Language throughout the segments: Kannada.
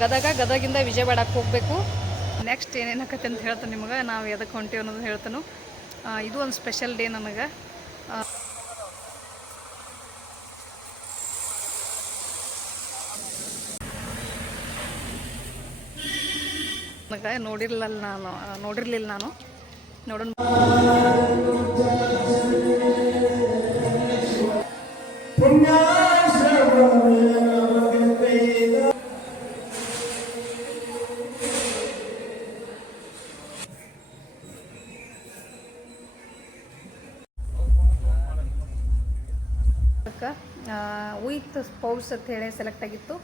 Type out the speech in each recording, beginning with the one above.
ಗದಗ, ಗದಗಿಂದ ವಿಜಯವಾಡಕ್ಕೆ ಹೋಗಬೇಕು. ನೆಕ್ಸ್ಟ್ ಏನೇನಾಕತ್ತೆ ಅಂತ ಹೇಳ್ತಾನೆ ನಿಮಗೆ. ನಾವು ಎದಕ್ಕೆ ಹೊಂಟೀವಿ ಅನ್ನೋದು ಹೇಳ್ತಾನು. ಇದು ಒಂದು ಸ್ಪೆಷಲ್ ಡೇ ನನಗೆ. ನನಗೆ ನೋಡಿರಲಿಲ್ಲ ನಾನು. ನೋಡಿರಲಿಲ್ಲ ನೋಡಿರ್ಲಿಲ್ಲ ನಾನು. ನೋಡೋಣ. ವಿತ್ ಅಂತ ಹೇಳಿ ಸೆಲೆಕ್ಟ್ ಆಗಿತ್ತು.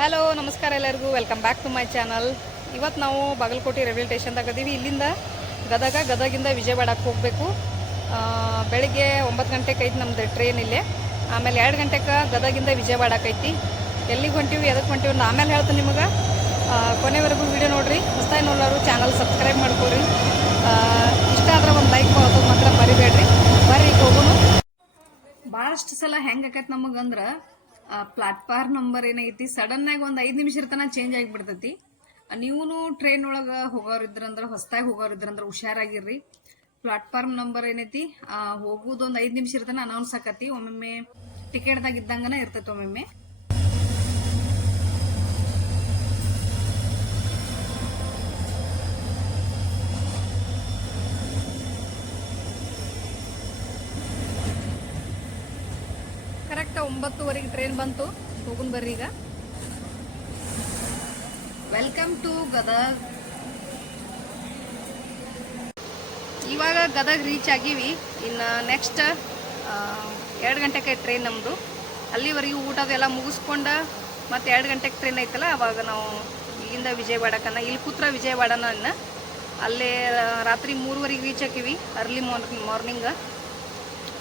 ಹಲೋ ನಮಸ್ಕಾರ ಎಲ್ಲರಿಗೂ. Welcome back to my channel ಇವತ್ತು ನಾವು ಬಾಗಲಕೋಟೆ ರೈಲ್ವೆ ಸ್ಟೇಷನ್ದಾಗ ಅದೀವಿ ಇಲ್ಲಿಂದ ಗದಗ, ಗದಗಿಂದ ವಿಜಯವಾಡಕ್ಕೆ ಹೋಗಬೇಕು. ಬೆಳಿಗ್ಗೆ ಒಂಬತ್ತು ಗಂಟೆಗೆ ಐತಿ ನಮ್ದು ಟ್ರೈನ್ ಇಲ್ಲೇ. ಆಮೇಲೆ ಎರಡು ಗಂಟೆಗೆ ಗದಗಿಂದ ವಿಜಯವಾಡಕ್ಕೆ ಐತಿ. ಎಲ್ಲಿಗೆ ಹೊಂಟೀವಿ ಎದಕ್ಕೆ ಹೊಂಟೀವಿ ನಾ ಆಮೇಲೆ ಹೇಳ್ತೀನಿ ನಿಮಗೆ. ಕೊನೆವರೆಗೂ ವಿಡಿಯೋ ನೋಡಿರಿ. ಹೊಸ್ತಾಯ್ ನೋಡೋರು ಚಾನಲ್ ಸಬ್ಸ್ಕ್ರೈಬ್ ಮಾಡ್ಕೊರಿ ಇಷ್ಟ ಆದ್ರೆ ಒಂದು ಲೈಕ್ ಮಾಡೋದು ಮಾತ್ರ ಬರಿಬೇಡ್ರಿ ಬರ್ರಿ ಈಗ ಹೋಗೋನು ಭಾಳಷ್ಟು ಸಲ ಹೆಂಗೆ ಆಕೈತಿ ನಮಗಂದ್ರೆ ಪ್ಲಾಟ್ಫಾರ್ಮ್ ನಂಬರ್ ಏನೈತಿ ಸಡನ್ನಾಗಿ ಒಂದು ಐದು ನಿಮಿಷ ಇರ್ತನ ಚೇಂಜ್ ಆಗಿಬಿಡ್ತೈತಿ. ನೀವು ಟ್ರೈನ್ ಒಳಗೆ ಹೋಗೋರಿದ್ರಂದ್ರೆ ಹೊಸ್ದಾಗಿ ಹೊಸದಾಗಿ ಹೋಗೋರ್ ಇದ್ರಂದ್ರ ಹುಷಾರಾಗಿರ್ರಿ. ಪ್ಲಾಟ್ಫಾರ್ಮ್ ನಂಬರ್ ಏನೈತಿ ಹೋಗೋದು ಒಂದು ಐದ್ ನಿಮಿಷ ಇರ್ತನ ಅನೌನ್ಸ್ ಆಕತಿ. ಒಮ್ಮೊಮ್ಮೆ ಟಿಕೆಟ್ದಾಗ ಇದ್ದಂಗನ ಇರ್ತೈತಿ ಒಮ್ಮೊಮ್ಮೆ. ಒಂಬತ್ತುವರೆಗೆ ಟ್ರೈನ್ ಬಂತು. ಹೋಗುನ್ ಬರ್ರಿ ಈಗ. Welcome to Gadag. ಇವಾಗ ಗದಗ್ ರೀಚ್ ಆಗೀವಿ. ಇನ್ನು ನೆಕ್ಸ್ಟ್ ಎರಡು ಗಂಟೆಗೆ ಟ್ರೈನ್ ನಮ್ಮದು ಅಲ್ಲಿವರೆಗೂ ಊಟದೆಲ್ಲ ಮುಗಿಸ್ಕೊಂಡ ಮತ್ತೆ ಎರಡು ಗಂಟೆಗೆ ಟ್ರೈನ್ ಐತಲ್ಲ, ಅವಾಗ ನಾವು ಇಲ್ಲಿಂದ ವಿಜಯವಾಡಕ್ಕನ್ನ ಇಲ್ಲಿ ಕೂತ್ರ ವಿಜಯವಾಡನ ಅಲ್ಲೇ ರಾತ್ರಿ ಮೂರುವರೆಗೆ ರೀಚ್ ಆಕೀವಿ ಅರ್ಲಿ ಮಾರ್ನಿಂಗ್ ಮಾರ್ನಿಂಗ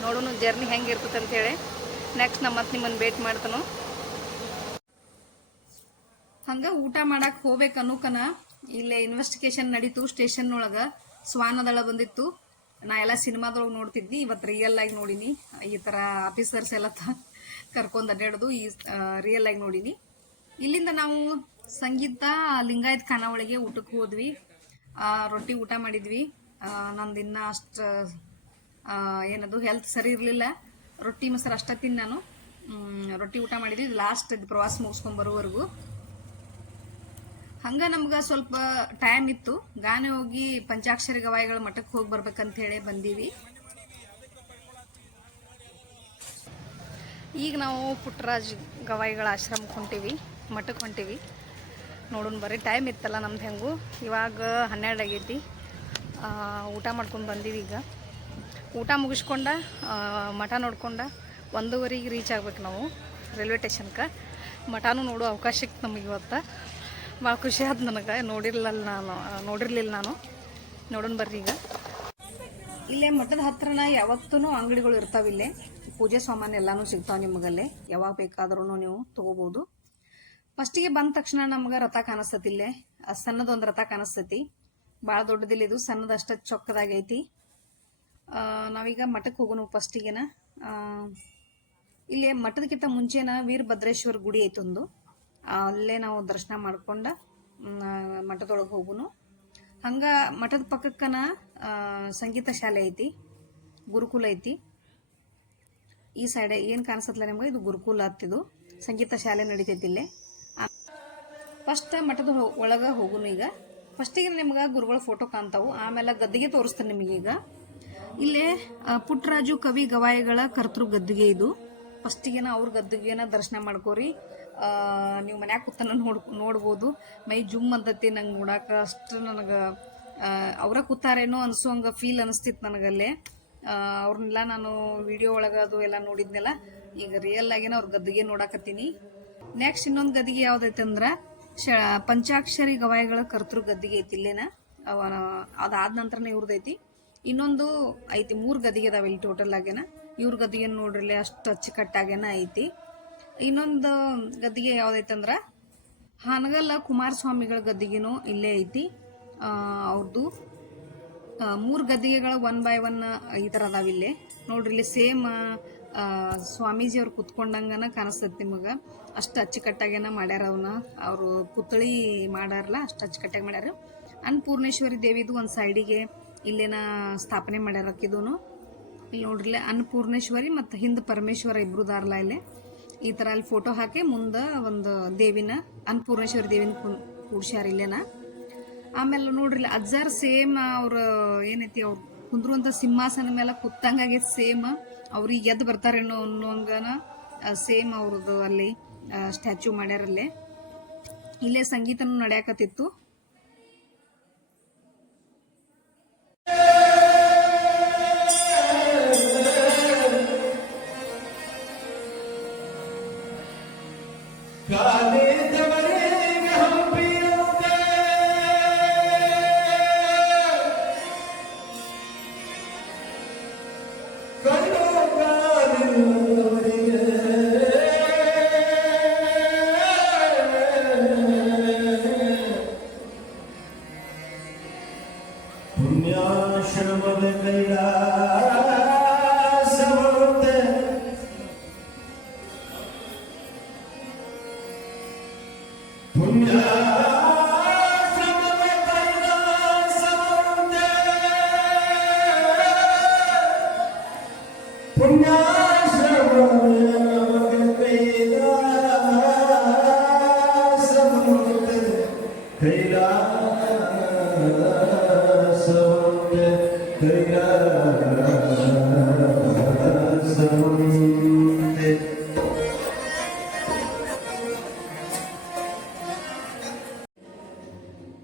ನೋಡೋಣ ಜರ್ನಿ ಹೆಂಗೆ ಇರ್ತದೆ ಅಂತೇಳಿ ನೆಕ್ಸ್ಟ್ ನಮ್ಮ ಮತ್ತೆ ನಿಮ್ಮನ್ನು ಭೇಟಿ ಮಾಡ್ತಾನು. ಹಂಗ ಊಟ ಮಾಡಕ್ ಹೋಗ್ಬೇಕು ಅನ್ನೋಕನ ಇಲ್ಲೇ ಇನ್ವೆಸ್ಟಿಗೇಷನ್ ನಡೀತು ಸ್ಟೇಷನ್ ಒಳಗ ಸ್ವಾನದಳ ಬಂದಿತ್ತು. ನಾ ಎಲ್ಲ ಸಿನಿಮಾದೊಳಗೆ ನೋಡ್ತಿದ್ನಿ ಇವತ್ತು ರಿಯಲ್ ಆಗಿ ನೋಡಿನಿ. ಈ ತರ ಆಫೀಸರ್ಸ್ ಎಲ್ಲ ಕರ್ಕೊಂಡ್ ಅಡ್ಡಾಡೋದು ಈ ರಿಯಲ್ ಆಗಿ ನೋಡಿನಿ. ಇಲ್ಲಿಂದ ನಾವು ಸಂಗೀತ, ಲಿಂಗಾಯತ್ ಖಾನಾವಳಿಗೆ ಊಟಕ್ಕೆ ಹೋದ್ವಿ. ರೊಟ್ಟಿ ಊಟ ಮಾಡಿದ್ವಿ. ನಂದು ಇನ್ನ ಅಷ್ಟ ಏನದು ಹೆಲ್ತ್ ಸರಿ ಇರಲಿಲ್ಲ. ರೊಟ್ಟಿ ಮೊಸರು ಅಷ್ಟ ನಾನು. ರೊಟ್ಟಿ ಊಟ ಮಾಡಿದ್ವಿ. ಲಾಸ್ಟ್ ಪ್ರವಾಸ ಮುಗಿಸ್ಕೊಂಡ್ ಬರೋವರೆಗೂ. ಹಂಗ ನಮ್ಗ ಸ್ವಲ್ಪ ಟೈಮ್ ಇತ್ತು. ಗಾನೆ ಹೋಗಿ ಪಂಚಾಕ್ಷರಿ ಗವಾಯಿಗಳ ಮಠಕ್ಕೆ ಹೋಗಿ ಬರ್ಬೇಕಂತ ಹೇಳಿ ಬಂದೀವಿ. ಈಗ ನಾವು ಪುಟ್ಟರಾಜ್ ಗವಾಯಿಗಳ ಆಶ್ರಮಕ್ಕೆ ಹೊಂಟೀವಿ ಮಠಕ್ಕೆ ಹೊಂಟೀವಿ. ನೋಡೋಣ ಬರ್ರಿ ಟೈಮ್ ಇತ್ತಲ್ಲ ನಮ್ದು ಹೆಂಗು. ಇವಾಗ ಹನ್ನೆರಡು ಆಗೈತಿ. ಊಟ ಮಾಡ್ಕೊಂಡು ಬಂದೀವಿ ಈಗ. ಊಟ ಮುಗಿಸ್ಕೊಂಡ ಮಠ ನೋಡ್ಕೊಂಡ ಒಂದೂವರೆಗೆ ರೀಚ್ ಆಗ್ಬೇಕು ನಾವು ರೈಲ್ವೆ ಸ್ಟೇಷನ್ಗೆ ಮಠನೂ ನೋಡೋ ಅವಕಾಶ ಇತ್ತು ನಮಗೆ ಇವತ್ತು. ಭಾಳ ಖುಷಿ ಆಯ್ತು ನನಗೆ. ನೋಡಿರಲಿಲ್ಲ ನಾನು, ನೋಡಿರ್ಲಿಲ್ಲ ನಾನು. ನೋಡೋಣ ಬರ್ರಿ ಈಗ. ಇಲ್ಲೇ ಮಠದ ಹತ್ರನ ಯಾವತ್ತೂ ಅಂಗಡಿಗಳು ಇರ್ತಾವೆ ಇಲ್ಲೇ. ಪೂಜೆ ಸಾಮಾನು ಎಲ್ಲನೂ ಸಿಗ್ತಾವೆ ನಿಮಗಲ್ಲೇ. ಯಾವಾಗ ಬೇಕಾದ್ರೂ ನೀವು ತೊಗೋಬೋದು. ಫಸ್ಟಿಗೆ ಬಂದ ತಕ್ಷಣ ನಮ್ಗೆ ರಥ ಕಾಣಿಸ್ತತಿ ಇಲ್ಲೇ. ಸಣ್ಣದೊಂದು ರಥ ಕಾಣಿಸ್ತತಿ. ಭಾಳ ದೊಡ್ಡದಿಲ್ಲ ಇದು, ಸಣ್ಣದಷ್ಟು ಚೊಕ್ಕದಾಗೈತಿ. ನಾವೀಗ ಮಠಕ್ಕೆ ಹೋಗೋಣ ಫಸ್ಟಿಗೆನ ಇಲ್ಲಿ ಮಠದಕ್ಕಿಂತ ಮುಂಚೆನ ವೀರಭದ್ರೇಶ್ವರ ಗುಡಿ ಐತೊಂದು ಅಲ್ಲೇ ನಾವು ದರ್ಶನ ಮಾಡ್ಕೊಂಡ ಮಠದೊಳಗೆ ಹೋಗುನು. ಹಂಗ ಮಠದ ಪಕ್ಕಕ್ಕನ ಸಂಗೀತ ಶಾಲೆ ಐತಿ, ಗುರುಕುಲ ಐತಿ. ಈ ಸೈಡ್ ಏನು ಕಾಣಿಸತ್ಲ ನಿಮ್ಗೆ? ಇದು ಗುರುಕುಲ ಹತ್ತಿದು ಸಂಗೀತ ಶಾಲೆ ನಡೀತೈತಿ ಇಲ್ಲೇ. ಫಸ್ಟ್ ಮಠದ ಒಳಗೆ ಹೋಗುನು ಈಗ. ಫಸ್ಟಿಗೆ ನಿಮ್ಗೆ ಗುರುಗಳ ಫೋಟೋ ಕಾಣ್ತಾವು. ಆಮೇಲೆ ಗದ್ದಿಗೆ ತೋರಿಸ್ತೇನೆ ನಿಮಗೀಗ ಇಲ್ಲೇ ಪುಟ್ಟರಾಜು ಕವಿ ಗವಾಯಿಗಳ ಕರ್ತೃ ಗದ್ದಿಗೆ ಇದು. ಫಸ್ಟಿಗೆನ ಅವ್ರ ಗದ್ದಿಗೆನ ದರ್ಶನ ಮಾಡ್ಕೋರಿ. ನೀವು ಮನ್ಯಾಗ ಕೂತನ ನೋಡ್, ನೋಡ್ಬೋದು. ಮೈ ಜುಮ್ ಅಂತತಿ ನಂಗೆ ನೋಡಾಕ ಅಷ್ಟು ನನಗೆ ಅವರ ಕೂತಾರೇನೋ ಅನ್ಸೋಂಗ ಫೀಲ್ ಅನಿಸ್ತಿತ್ತು ನನಗಲ್ಲೇ. ಅವ್ರನ್ನೆಲ್ಲ ನಾನು ವಿಡಿಯೋ ಒಳಗೆ ಅದು ಎಲ್ಲ ನೋಡಿದ್ನೆಲ್ಲ, ಈಗ ರಿಯಲ್ ಆಗಿನ ಅವ್ರ ಗದ್ದಿಗೆ ನೋಡಾಕತ್ತೀನಿ. ನೆಕ್ಸ್ಟ್ ಇನ್ನೊಂದು ಗದ್ದಿಗೆ ಯಾವ್ದೈತೆ ಅಂದ್ರ ಶ, ಪಂಚಾಕ್ಷರಿ ಗವಾಯಿಗಳ ಕರ್ತೃ ಗದ್ದಿಗೆ ಐತಿ ಇಲ್ಲೇನ? ಅದಾದ ನಂತರನೇ ಇವ್ರದೈತಿ. ಇನ್ನೊಂದು ಐತಿ, ಮೂರು ಗದಿಗೆ ಅದಾವೆ ಇಲ್ಲಿ ಟೋಟಲ್ ಆಗೇನ. ಇವ್ರ ಗದಿಗೆ ನೋಡ್ರಿಲೆ ಅಷ್ಟು ಅಚ್ಚುಕಟ್ಟಾಗೇನ ಐತಿ. ಇನ್ನೊಂದು ಗದ್ದಿಗೆ ಯಾವ್ದೈತಂದ್ರ, ಹಾನಗಲ್ಲ ಕುಮಾರಸ್ವಾಮಿಗಳ ಗದ್ದಿಗೆನೂ ಇಲ್ಲೇ ಐತಿ. ಅವ್ರದ್ದು ಮೂರು ಗದ್ದಿಗೆಗಳು ಒನ್ ಬೈ ಒನ್ ಈ ಥರ ಅದಾವ ಇಲ್ಲಿ. ನೋಡ್ರಿ ಇಲ್ಲಿ ಸೇಮ್ ಸ್ವಾಮೀಜಿ ಅವ್ರು ಕುತ್ಕೊಂಡಂಗನ ಕಾಣಿಸ್ತೈತಿ ನಿಮಗೆ. ಅಷ್ಟು ಅಚ್ಚುಕಟ್ಟಾಗೇನ ಮಾಡ್ಯಾರ ಅವನ್ನ ಅವರು ಪುತ್ಳಿ ಮಾಡಾರಲ್ಲ ಅಷ್ಟು ಅಚ್ಚುಕಟ್ಟಾಗಿ ಮಾಡ್ಯಾರ. ಅನ್ನಪೂರ್ಣೇಶ್ವರಿ ದೇವಿದು ಒಂದು ಸೈಡಿಗೆ ಇಲ್ಲೇನ ಸ್ಥಾಪನೆ ಮಾಡ್ಯಾರ ಅಕ್ಕಿದೂನು ಇಲ್ಲಿ ನೋಡ್ರಿ ಇಲ್ಲೇ ಅನ್ನಪೂರ್ಣೇಶ್ವರಿ ಮತ್ತು ಹಿಂದೆ ಪರಮೇಶ್ವರ ಇಬ್ಬರು ದಾರ್ಲ ಇಲ್ಲಿ. ಈ ಥರ ಅಲ್ಲಿ ಫೋಟೋ ಹಾಕಿ ಮುಂದೆ ಒಂದು ದೇವಿನ, ಅನ್ನಪೂರ್ಣೇಶ್ವರಿ ದೇವಿನ ಕೂಡ್ಸ್ಯಾರ ಇಲ್ಲೇನ. ಆಮೇಲೆ ನೋಡ್ರಿ ಇಲ್ಲಿ ಅಜ್ಜಾರ್ ಸೇಮ್ ಅವ್ರ ಏನೈತಿ ಅವ್ರು ಕುಂದ್ರುವಂಥ ಸಿಂಹಾಸನ ಮೇಲೆ ಕುತ್ತಂಗಾಗೆ ಸೇಮ್ ಅವ್ರಿಗೆ ಎದ್ದು ಬರ್ತಾರೇನೋ ಅನ್ನೋಂಗನ ಸೇಮ್ ಅವ್ರದ್ದು ಅಲ್ಲಿ ಸ್ಟ್ಯಾಚು ಮಾಡ್ಯಾರಲ್ಲೇ ಇಲ್ಲೇ ಸಂಗೀತನೂ ನಡೆಯಕತ್ತಿತ್ತು. Punya Shambhavi Kailash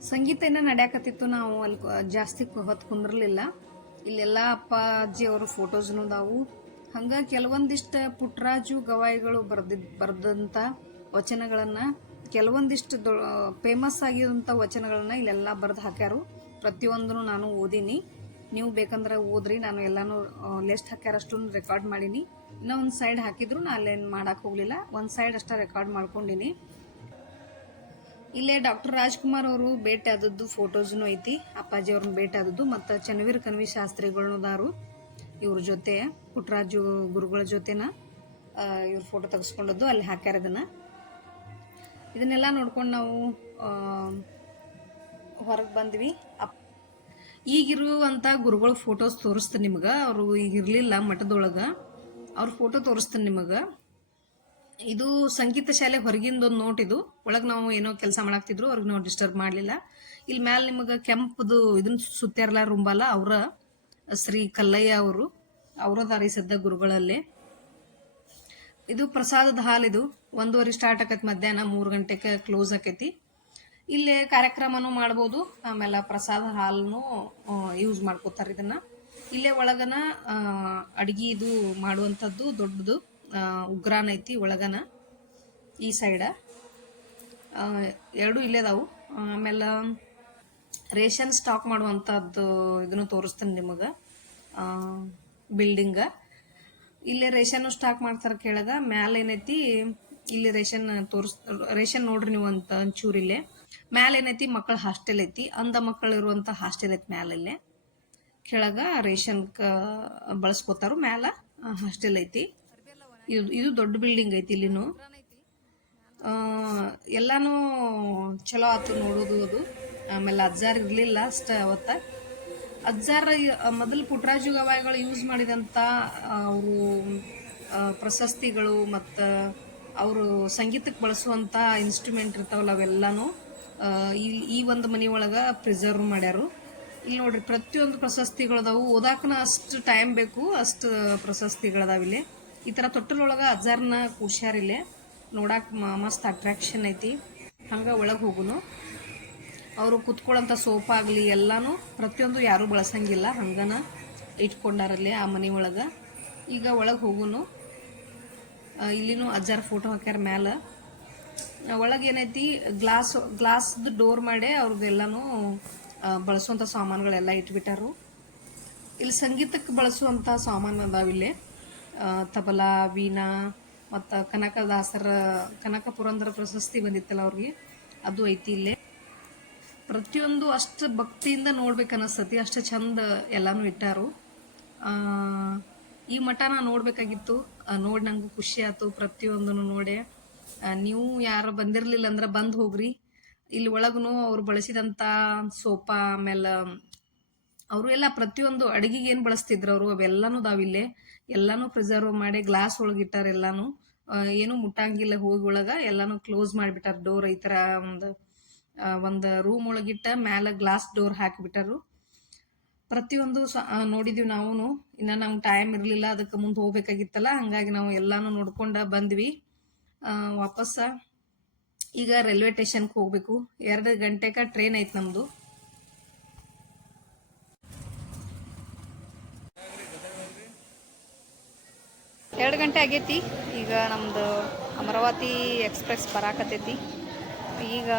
ಸಂಗೀತ ಏನ ನಡ್ಯಾಕತ್ತಿತ್ತು ನಾವು ಅಲ್ಲಿ ಜಾಸ್ತಿ ಹೊತ್ತು ಕುಂದ್ರಲಿಲ್ಲ. ಇಲ್ಲೆಲ್ಲ ಅಪ್ಪಾಜಿ ಅವರು ಫೋಟೋಸ್ನು ಅದಾವು ಹಂಗ ಕೆಲವೊಂದಿಷ್ಟ ಪುಟ್ಟರಾಜು ಗವಾಯಿಗಳು ಬರ್ದಿದ್ ಬರ್ದಂತ ವಚನಗಳನ್ನ ಕೆಲವೊಂದಿಷ್ಟು ಫೇಮಸ್ ಆಗಿರುವಂಥ ವಚನಗಳನ್ನ ಇಲ್ಲೆಲ್ಲ ಬರೆದು ಹಾಕ್ಯಾರು. ಪ್ರತಿಯೊಂದನ್ನು ನಾನು ಓದೀನಿ. ನೀವು ಬೇಕಂದ್ರೆ ಓದ್ರಿ. ನಾನು ಎಲ್ಲಾನು ಲಿಸ್ಟ್ ಹಾಕ್ಯಾರ ಅಷ್ಟನ್ನು ರೆಕಾರ್ಡ್ ಮಾಡೀನಿ. ಇನ್ನೂ ಒಂದು ಸೈಡ್ ಹಾಕಿದ್ರು ನಾನು ಅಲ್ಲೇನು ಮಾಡಕ್ಕೆ ಹೋಗಲಿಲ್ಲ. ಒಂದು ಸೈಡ್ ಅಷ್ಟೇ ರೆಕಾರ್ಡ್ ಮಾಡ್ಕೊಂಡಿನಿ. ಇಲ್ಲೇ ಡಾಕ್ಟರ್ ರಾಜ್ಕುಮಾರ್ ಅವರು ಭೇಟಿ ಆದದ್ದು ಫೋಟೋಸ್ನು ಐತಿ. ಅಪ್ಪಾಜಿ ಅವ್ರನ್ನ ಭೇಟಿ ಆದದ್ದು ಮತ್ತು ಚನ್ನವೀರ ಕನ್ವಿ ಶಾಸ್ತ್ರಿಗಳನ್ನೂ ಅದಾರು ಇವ್ರ ಜೊತೆ ಪುಟ್ಟರಾಜು ಗುರುಗಳ ಜೊತೆನ ಇವ್ರ ಫೋಟೋ ತೆಗೆಸ್ಕೊಂಡದ್ದು. ಅಲ್ಲಿ ಹಾಕ್ಯಾರ ಇದನ್ನ. ಇದನ್ನೆಲ್ಲ ನೋಡ್ಕೊಂಡು ನಾವು ಹೊರಗೆ ಬಂದ್ವಿ. ಅಪ್ ಈಗಿರುವಂಥ ಗುರುಗಳ ಫೋಟೋಸ್ ತೋರಿಸ್ತೀನಿ ನಿಮ್ಗೆ. ಅವರು ಈಗ ಇರಲಿಲ್ಲ ಮಠದೊಳಗೆ. ಅವ್ರ ಫೋಟೋ ತೋರಿಸ್ತೀನಿ ನಿಮಗೆ. ಇದು ಸಂಗೀತ ಶಾಲೆ ಹೊರಗಿಂದ ಒಂದು ನೋಟ್ ಇದು. ಒಳಗೆ ನಾವು ಏನೋ ಕೆಲಸ ಮಾಡಾಕ್ತಿದ್ರು, ಅವ್ರಿಗೆ ನಾವು ಡಿಸ್ಟರ್ಬ್ ಮಾಡಲಿಲ್ಲ. ಇಲ್ಲಿ ಮ್ಯಾಲೆ ನಿಮಗೆ ಕೆಂಪದು ಇದನ್ನ ಸುತ್ತಾರಲ್ಲ ರುಂಬಾಲ ಅವರ, ಶ್ರೀ ಕಲ್ಲಯ್ಯ ಅವರು. ಅವರದಾರಿ ಸದ್ದ ಗುರುಗಳಲ್ಲೇ. ಇದು ಪ್ರಸಾದದ ಹಾಲ್ ಇದು. ಒಂದೂವರೆ ಸ್ಟಾರ್ಟ್ ಆಕೈತಿ ಮಧ್ಯಾಹ್ನ, ಮೂರು ಗಂಟೆಗೆ ಕ್ಲೋಸ್ ಆಕೈತಿ. ಇಲ್ಲೇ ಕಾರ್ಯಕ್ರಮನೂ ಮಾಡ್ಬೋದು, ಆಮೇಲೆ ಪ್ರಸಾದ ಹಾಲ್ನು ಯೂಸ್ ಮಾಡ್ಕೋತಾರೆ ಇದನ್ನ. ಇಲ್ಲೇ ಒಳಗನ ಅಡ್ಗಿ ಇದು ಮಾಡುವಂಥದ್ದು ದೊಡ್ಡದು ಉಗ್ರಾನ್ ಐತಿ ಒಳಗನ, ಈ ಸೈಡ ಎರಡು ಇಲ್ಲೇ ಅದಾವು. ಆಮೇಲೆ ರೇಷನ್ ಸ್ಟಾಕ್ ಮಾಡುವಂಥದ್ದು ಇದನ್ನು ತೋರಿಸ್ತೀನಿ ನಿಮಗೆ. ಬಿಲ್ಡಿಂಗ ಇಲ್ಲೇ ರೇಷನ್ ಸ್ಟಾಕ್ ಮಾಡ್ತಾರೆ ಕೆಳಗೆ ಮ್ಯಾಲ ಏನೈತಿ, ಇಲ್ಲಿ ರೇಷನ್ ತೋರಿಸ್, ರೇಷನ್ ನೋಡ್ರಿ ನೀವು ಅಂತ ಒಂಚೂರು ಇಲ್ಲೇ. ಮ್ಯಾಲ ಏನೈತಿ, ಮಕ್ಕಳ ಹಾಸ್ಟೆಲ್ ಐತಿ, ಅಂಧ ಮಕ್ಕಳು ಇರುವಂತ ಹಾಸ್ಟೆಲ್ ಐತಿ ಮ್ಯಾಲ ಇಲ್ಲೇ. ಕೆಳಗ ರೇಷನ್ ಬಳಸ್ಕೋತಾರು ಮ್ಯಾಲ ಹಾಸ್ಟೆಲ್ ಐತಿ. ಇದು ದೊಡ್ಡ ಬಿಲ್ಡಿಂಗ್ ಐತಿ ಇಲ್ಲಿನೂ. ಎಲ್ಲಾನು ಚಲೋ ಆತು ನೋಡೋದು ಅದು. ಆಮೇಲೆ ಅಜ್ಜಾರ್ ಇರಲಿಲ್ಲ ಅಷ್ಟ ಅವತ್ತ. ಅಜ್ಜಾರ್ ಮೊದಲು ಪುಟ್ರಾಜು ಗವಾಯಿಗಳು ಯೂಸ್ ಮಾಡಿದಂಥ ಅವರು ಪ್ರಶಸ್ತಿಗಳು ಮತ್ತು ಅವರು ಸಂಗೀತಕ್ಕೆ ಬಳಸುವಂಥ ಇನ್ಸ್ಟ್ರೂಮೆಂಟ್ ಇರ್ತಾವಲ್ಲ ಅವೆಲ್ಲನೂ ಈ ಈ ಒಂದು ಮನೆ ಒಳಗೆ ಪ್ರಿಸರ್ವ್ ಮಾಡ್ಯಾರು. ಇಲ್ಲಿ ನೋಡ್ರಿ, ಪ್ರತಿಯೊಂದು ಪ್ರಶಸ್ತಿಗಳದಾವು, ಓದಾಕನ ಅಷ್ಟು ಟೈಮ್ ಬೇಕು, ಅಷ್ಟು ಪ್ರಶಸ್ತಿಗಳದಾವೆ ಇಲ್ಲಿ. ಈ ಥರ ತೊಟ್ಟಲೊಳಗೆ ಅಜ್ಜಾರನ್ನ ಹುಷಾರಿಲ್ಲ ನೋಡಕ್ಕೆ ನೋಡಾಕ ಮಸ್ತ್ ಅಟ್ರಾಕ್ಷನ್ ಐತಿ. ಹಂಗೆ ಒಳಗೆ ಹೋಗುನು. ಅವರು ಕುತ್ಕೊಳ್ಳೋಂಥ ಸೋಫಾಗಲಿ ಎಲ್ಲಾನು ಪ್ರತಿಯೊಂದು ಯಾರೂ ಬಳಸಂಗಿಲ್ಲ. ಹಂಗನ ಇಟ್ಕೊಂಡಾರಲ್ಲಿ ಆ ಮನೆ ಒಳಗೆ. ಈಗ ಒಳಗೆ ಹೋಗುನು. ಇಲ್ಲಿನೂ ಅಜ್ಜಾರ್ ಫೋಟೋ ಹಾಕ್ಯಾರ ಮ್ಯಾಲ. ಒಳಗೆ ಏನೈತಿ ಗ್ಲಾಸ್ ಗ್ಲಾಸ್ದು ಡೋರ್ ಮಾಡಿ ಅವ್ರದ್ದೆಲ್ಲಾನು ಬಳಸುವಂಥ ಸಾಮಾನುಗಳೆಲ್ಲ ಇಟ್ಬಿಟ್ಟಾರು. ಇಲ್ಲಿ ಸಂಗೀತಕ್ಕೆ ಬಳಸುವಂಥ ಸಾಮಾನು ಅದಾವ ಇಲ್ಲಿ. ಆ, ತಬಲಾ ವೀಣಾ ಮತ್ತು ಕನಕದಾಸರ ಕನಕ ಪುರಂದರ ಪ್ರಶಸ್ತಿ ಬಂದಿತ್ತಲ್ಲ ಅವ್ರಿಗೆ. ಅದು ಐತಿ ಇಲ್ಲೇ. ಪ್ರತಿಯೊಂದು ಅಷ್ಟು ಭಕ್ತಿಯಿಂದ ನೋಡ್ಬೇಕು ಅನ್ನಿಸ್ತತಿ ಅಷ್ಟು ಚಂದ ಎಲ್ಲಾನು ಇಟ್ಟಾರು. ಈ ಮಠನ ನೋಡ್ಬೇಕಾಗಿತ್ತು ನೋಡಿ ನಂಗೆ ಖುಷಿ ಆಯ್ತು ಪ್ರತಿಯೊಂದನ್ನು ನೋಡಿ. ನೀವು ಯಾರು ಬಂದಿರಲಿಲ್ಲ ಅಂದ್ರೆ ಬಂದು ಹೋಗ್ರಿ. ಇಲ್ಲಿ ಒಳಗೂ ಅವ್ರು ಬಳಸಿದಂತ ಸೋಫಾ ಆಮೇಲೆ ಅವರು ಎಲ್ಲ ಪ್ರತಿಯೊಂದು ಅಡಿಗೆಗೆ ಏನು ಬಳಸ್ತಿದ್ರು ಅವರು, ಅವೆಲ್ಲಾನು ದಾವಿಲ್ಲೇ ಎಲ್ಲಾನು ಪ್ರಿಸರ್ವ್ ಮಾಡಿ ಗ್ಲಾಸ್ ಒಳಗಿಟ್ಟಾರೆ ಎಲ್ಲಾನು. ಏನು ಮುಟ್ಟಂಗಿಲ್ಲ ಹೋಗಿ ಒಳಗ, ಎಲ್ಲಾನು ಕ್ಲೋಸ್ ಮಾಡಿಬಿಟ್ಟಾರೆ. ಡೋರ್ ಈ ತರ ಒಂದು ಒಂದ್ ರೂಮ್ ಒಳಗಿಟ್ಟ ಮ್ಯಾಲ ಗ್ಲಾಸ್ ಡೋರ್ ಹಾಕಿಬಿಟ್ಟರು. ಪ್ರತಿಯೊಂದು ಸ- ನೋಡಿದ್ವಿ ನಾವು ಇನ್ನ ನಮ್ಗೆ ಟೈಮ್ ಇರಲಿಲ್ಲ, ಅದಕ್ಕೆ ಮುಂದೆ ಹೋಗ್ಬೇಕಾಗಿತ್ತಲ್ಲ, ಹಂಗಾಗಿ ನಾವು ಎಲ್ಲಾನು ನೋಡ್ಕೊಂಡ ಬಂದ್ವಿ. ವಾಪಸ್ ಈಗ ರೈಲ್ವೆ ಸ್ಟೇಷನ್ಗೆ ಹೋಗ್ಬೇಕು. ಎರಡು ಗಂಟೆಗೆ ಟ್ರೈನ್ ಐತೆ ನಮ್ದು. ಎರಡು ಗಂಟೆ ಆಗೈತಿ. ಈಗ ನಮ್ದು ಅಮರಾವತಿ ಎಕ್ಸ್ಪ್ರೆಸ್ ಬರಾಕತ್ತೈತಿ. ಈಗ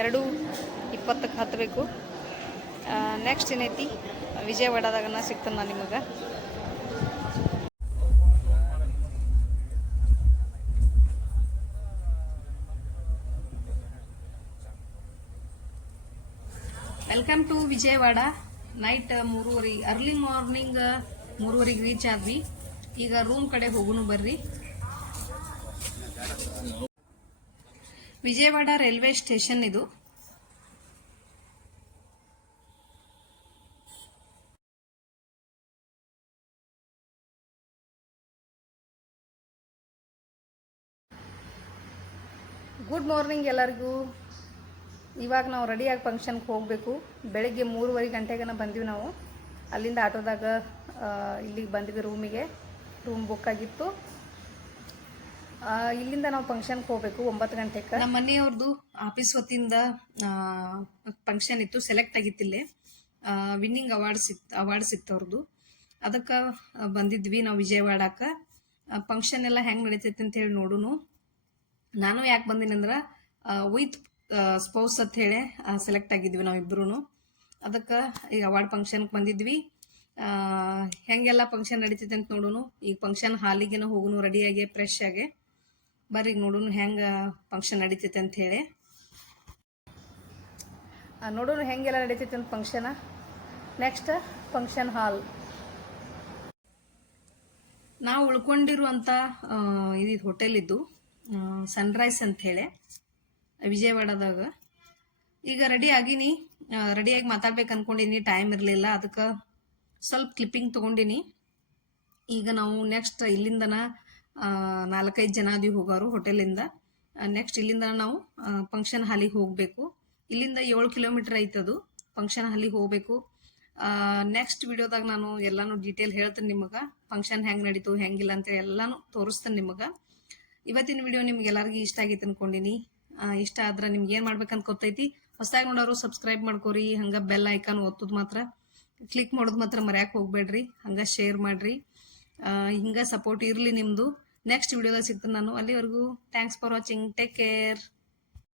ಎರಡು ಇಪ್ಪತ್ತಕ್ಕೆ ಹತ್ತಬೇಕು. ನೆಕ್ಸ್ಟ್ ಏನೈತಿ? ವಿಜಯವಾಡದಾಗನ ಸಿಗ್ತಾನೆ ನಾನು ನಿಮಗೆ. ವೆಲ್ಕಮ್ ಟು ವಿಜಯವಾಡ ನೈಟ್ ಮೂರುವರೆ ಅರ್ಲಿ ಮಾರ್ನಿಂಗ್ ಮೂರುವರೆಗೆ ರೀಚ್ ಆದ್ವಿ. ಈಗ ರೂಮ್ ಕಡೆ ಹೋಗುನು ಬರ್ರಿ. ವಿಜಯವಾಡ ರೈಲ್ವೆ ಸ್ಟೇಷನ್ ಇದು. ಗುಡ್ ಮಾರ್ನಿಂಗ್ ಎಲ್ಲರಿಗೂ. ಇವಾಗ ನಾವು ರೆಡಿಯಾಗಿ ಫಂಕ್ಷನ್ಗೆ ಹೋಗಬೇಕು. ಬೆಳಗ್ಗೆ ಮೂರುವರೆ ಗಂಟೆಗನ ಬಂದ್ವಿ ನಾವು. ಅಲ್ಲಿಂದ ಆಟೋದಾಗ ಇಲ್ಲಿಗೆ ಬಂದ್ವಿ ರೂಮಿಗೆ ರೂಮ್ ಬುಕ್ ಆಗಿತ್ತು. ಇಲ್ಲಿಂದ ನಾವು ಫಂಕ್ಷನ್ಗೆ ಹೋಗಬೇಕು, ಒಂಬತ್ತು ಗಂಟೆಗೆ ನಮ್ಮ ಮನೆಯವ್ರದ್ದು ಆಫೀಸ್ ವತಿಯಿಂದ ಫಂಕ್ಷನ್ ಇತ್ತು ಸೆಲೆಕ್ಟ್ ಆಗಿತ್ತಿಲ್ಲೇ ವಿನ್ನಿಂಗ್ ಅವಾರ್ಡ್ ಸಿಕ್ ಅವಾರ್ಡ್ ಸಿಕ್ತು ಅವ್ರದ್ದು ಅದಕ್ಕೆ ಬಂದಿದ್ವಿ ನಾವು ವಿಜಯವಾಡಕ್ಕೆ ಫಂಕ್ಷನ್ ಎಲ್ಲ ಹೆಂಗೆ ನಡೀತೈತೆ ಅಂತ ಹೇಳಿ ನೋಡುನು. ನಾನು ಯಾಕೆ ಬಂದೀನಿ ಅಂದ್ರೆ ವಿತ್ ಸ್ಪೌಸ್ ಅಂತ ಹೇಳಿ ಸೆಲೆಕ್ಟ್ ಆಗಿದ್ವಿ ನಾವಿಬ್ರು ಅದಕ್ಕೆ ಈಗ ಅವಾರ್ಡ್ ಫಂಕ್ಷನ್ಗೆ ಬಂದಿದ್ವಿ. ಹೆಂಗೆಲ್ಲ ಫಂಕ್ಷನ್ ನಡೀತೈತೆ ಅಂತ ನೋಡೋನು. ಈಗ ಫಂಕ್ಷನ್ ಹಾಲಿಗೆನ ಹೋಗುನು ರೆಡಿಯಾಗಿ ಫ್ರೆಶ್ ಆಗಿ. ಬರ್ರಿ ನೋಡೋಣ ಹೆಂಗೆ ಫಂಕ್ಷನ್ ನಡೀತೈತೆ ಅಂತ ಹೇಳಿ. ನೋಡೋಣ ಹೆಂಗೆಲ್ಲ ನಡೀತೈತೆ ಅಂತ ಫಂಕ್ಷನ ನೆಕ್ಸ್ಟ್ ಫಂಕ್ಷನ್ ಹಾಲ್ ನಾವು ಉಳ್ಕೊಂಡಿರುವಂಥ ಇದು ಹೋಟೆಲ್ ಇದ್ದು ಸನ್ರೈಸ್ ಅಂಥೇಳಿ ಹೇಳಿ ವಿಜಯವಾಡದಾಗ. ಈಗ ರೆಡಿ ಆಗಿನಿ ರೆಡಿಯಾಗಿ ಮಾತಾಡ್ಬೇಕು ಅಂದ್ಕೊಂಡಿನಿ ಟೈಮ್ ಇರಲಿಲ್ಲ ಅದಕ್ಕೆ ಸ್ವಲ್ಪ ಕ್ಲಿಪ್ಪಿಂಗ್ ತೊಗೊಂಡಿನಿ. ಈಗ ನಾವು ನೆಕ್ಸ್ಟ್ ಇಲ್ಲಿಂದನ ನಾಲ್ಕೈದು ಜನ ಅದೀವಿ ಹೋಗೋರು ಹೋಟೆಲಿಂದ. ನೆಕ್ಸ್ಟ್ ಇಲ್ಲಿಂದ ನಾವು ಫಂಕ್ಷನ್ ಹಾಲಿಗೆ ಹೋಗಬೇಕು. ಇಲ್ಲಿಂದ ಏಳು ಕಿಲೋಮೀಟರ್ ಐತದು ಫಂಕ್ಷನ್ ಹಾಲಿಗೆ ಹೋಗಬೇಕು. ನೆಕ್ಸ್ಟ್ ವಿಡಿಯೋದಾಗ ನಾನು ಎಲ್ಲಾನು ಡೀಟೇಲ್ ಹೇಳ್ತೀನಿ ನಿಮಗೆ. ಫಂಕ್ಷನ್ ಹೆಂಗೆ ನಡೀತು, ಹೆಂಗಿಲ್ಲ ಅಂತ ಎಲ್ಲಾನು ತೋರಿಸ್ತೇನೆ ನಿಮಗೆ. ಇವತ್ತಿನ ವಿಡಿಯೋ ನಿಮ್ಗೆ ಎಲ್ಲರಿಗೂ ಇಷ್ಟ ಆಗೈತೆ ಅನ್ಕೊಂಡಿನಿ. ಇಷ್ಟ ಆದ್ರೆ ನಿಮ್ಗೆ ಏನು ಮಾಡ್ಬೇಕಂತ ಗೊತ್ತೈತಿ. ಹೊಸದಾಗಿ ನೋಡೋರು ಸಬ್ಸ್ಕ್ರೈಬ್ ಮಾಡ್ಕೋರಿ. ಹಂಗೆ ಬೆಲ್ ಐಕಾನ್ ಒತ್ತೋದು ಮಾತ್ರ. ಕ್ಲಿಕ್ ಮಾಡೋದು ಮಾತ್ರ ಮರ್ಯಾಕೆ ಹೋಗ್ಬೇಡ್ರಿ. ಹಂಗೆ ಶೇರ್ ಮಾಡ್ರಿ. ಹಿಂಗೆ ಸಪೋರ್ಟ್ ಇರಲಿ ನಿಮ್ಮದು ನೆಕ್ಸ್ಟ್ ವಿಡಿಯೋದಾಗ ಸಿಗ್ತೀನಿ ನಾನು. ಅಲ್ಲಿವರೆಗೂ thanks for watching take care